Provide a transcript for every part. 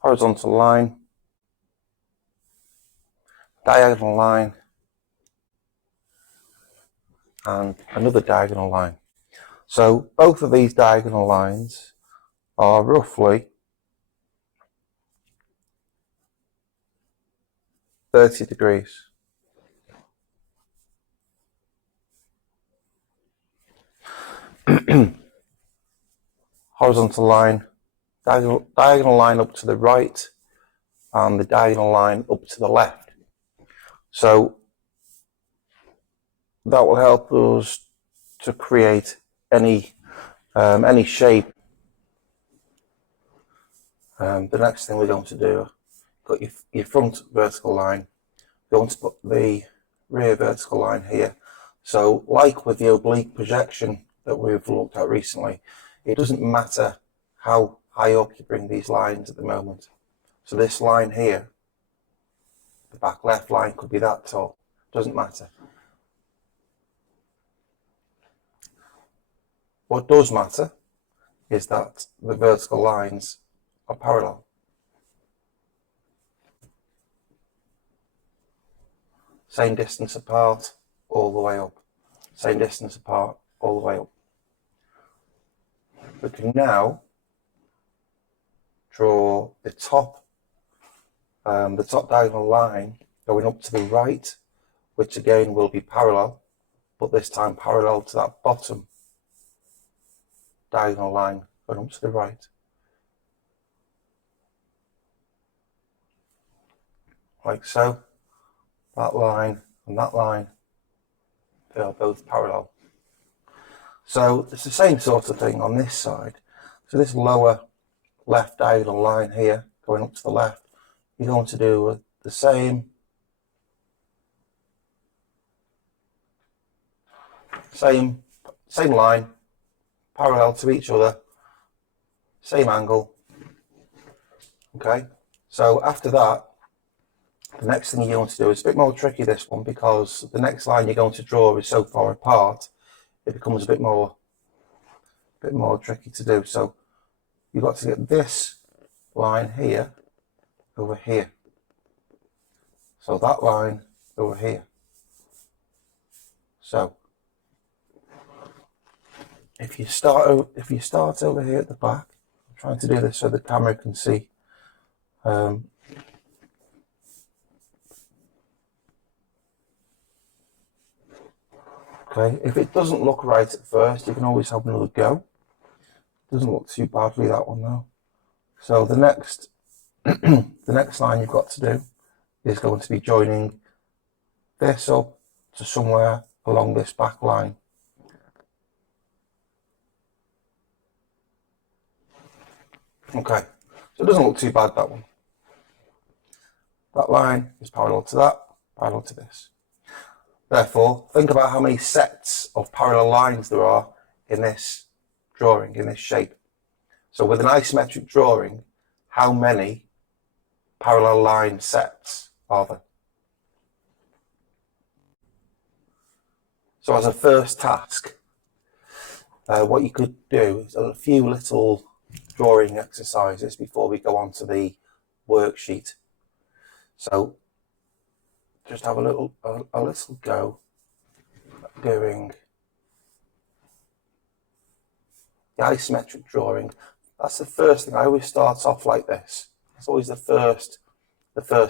horizontal line, diagonal line, and another diagonal line. So both of these diagonal lines are roughly 30 degrees. Horizontal line, diagonal line up to the right, and the diagonal line up to the left. So that will help us to create any shape. The next thing we're going to do, got your front vertical line, going to put the rear vertical line here. So like with the oblique projection that we've looked at recently, it doesn't matter how high up you bring these lines at the moment. So this line here, the back left line could be that tall, doesn't matter. What does matter is that the vertical lines are parallel. Same distance apart all the way up. Same distance apart all the way up. We can now draw the top diagonal line going up to the right, which again will be parallel, but this time parallel to that bottom diagonal line going up to the right. Like so. That line and that line, they are both parallel. So it's the same sort of thing on this side. So this lower left diagonal line here going up to the left, you're going to do the same line, parallel to each other, same angle. Okay, so after that, the next thing you're going to do is a bit more tricky, this one, because the next line you're going to draw is so far apart, it becomes a bit more tricky to do. So you've got to get this line here over here. So that line over here. So if you start over here at the back, I'm trying to do this so the camera can see. Okay, if it doesn't look right at first, you can always have another go. It doesn't look too badly, that one though. So the next line you've got to do is going to be joining this up to somewhere along this back line. Okay, so it doesn't look too bad, that one. That line is parallel to that, parallel to this. Therefore, think about how many sets of parallel lines there are in this drawing, in this shape. So with an isometric drawing, how many parallel line sets are there? So as a first task, what you could do is a few little drawing exercises before we go on to the worksheet. So just have a little go at doing the isometric drawing. That's the first thing. I always start off like this. It's always the first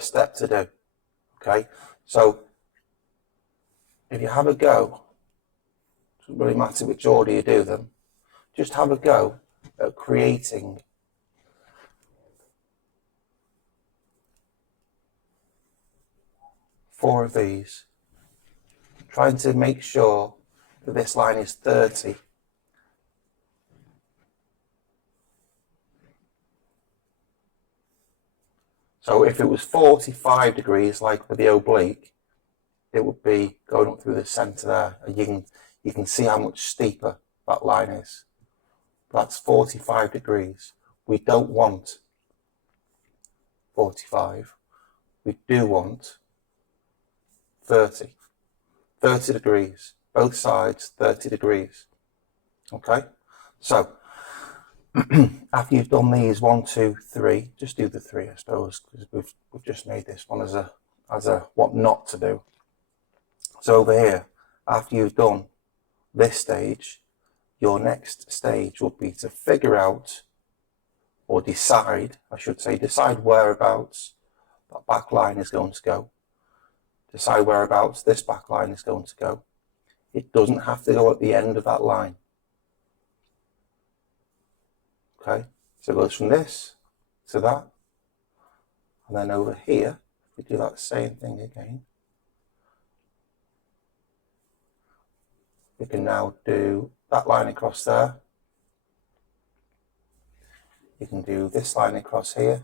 step to do. Okay, so if you have a go, it doesn't really matter which order you do them, just have a go at creating four of these, trying to make sure that this line is 30. So if it was 45 degrees, like with the oblique, it would be going up through the centre there, and you can see how much steeper that line is. That's 45 degrees. We don't want 45. We do want 30. 30 degrees. Both sides, 30 degrees. Okay? So, after you've done these 1, 2, 3, just do the 3, I suppose, because we've just made this one as a what not to do. So over here, after you've done this stage, your next stage will be to figure out, or decide, I should say, decide whereabouts that back line is going to go. Decide whereabouts this back line is going to go. It doesn't have to go at the end of that line. Okay, so it goes from this to that, and then over here, we do that same thing again. We can now do that line across there. You can do this line across here.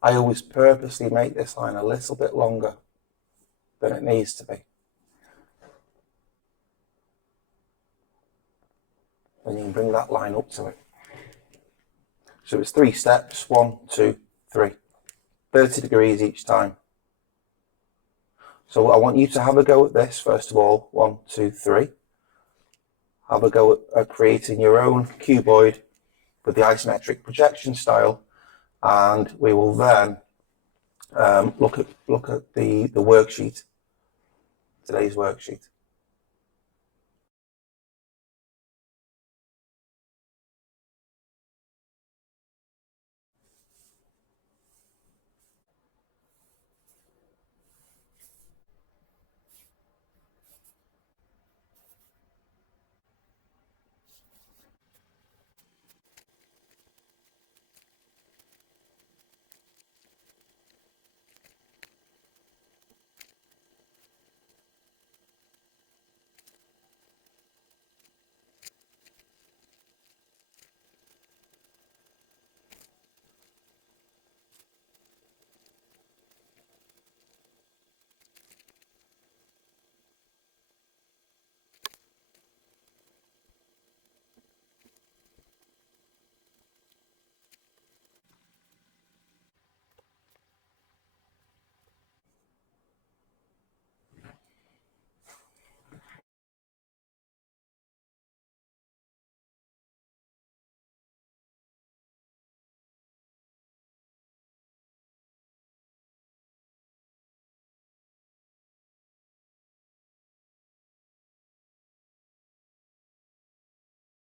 I always purposely make this line a little bit longer than it needs to be. Then you can bring that line up to it. So it's 3 steps, 1, 2, 3. 30 degrees each time. So I want you to have a go at this, first of all, 1, 2, 3. Have a go at creating your own cuboid with the isometric projection style, and we will then look at the worksheet, today's worksheet.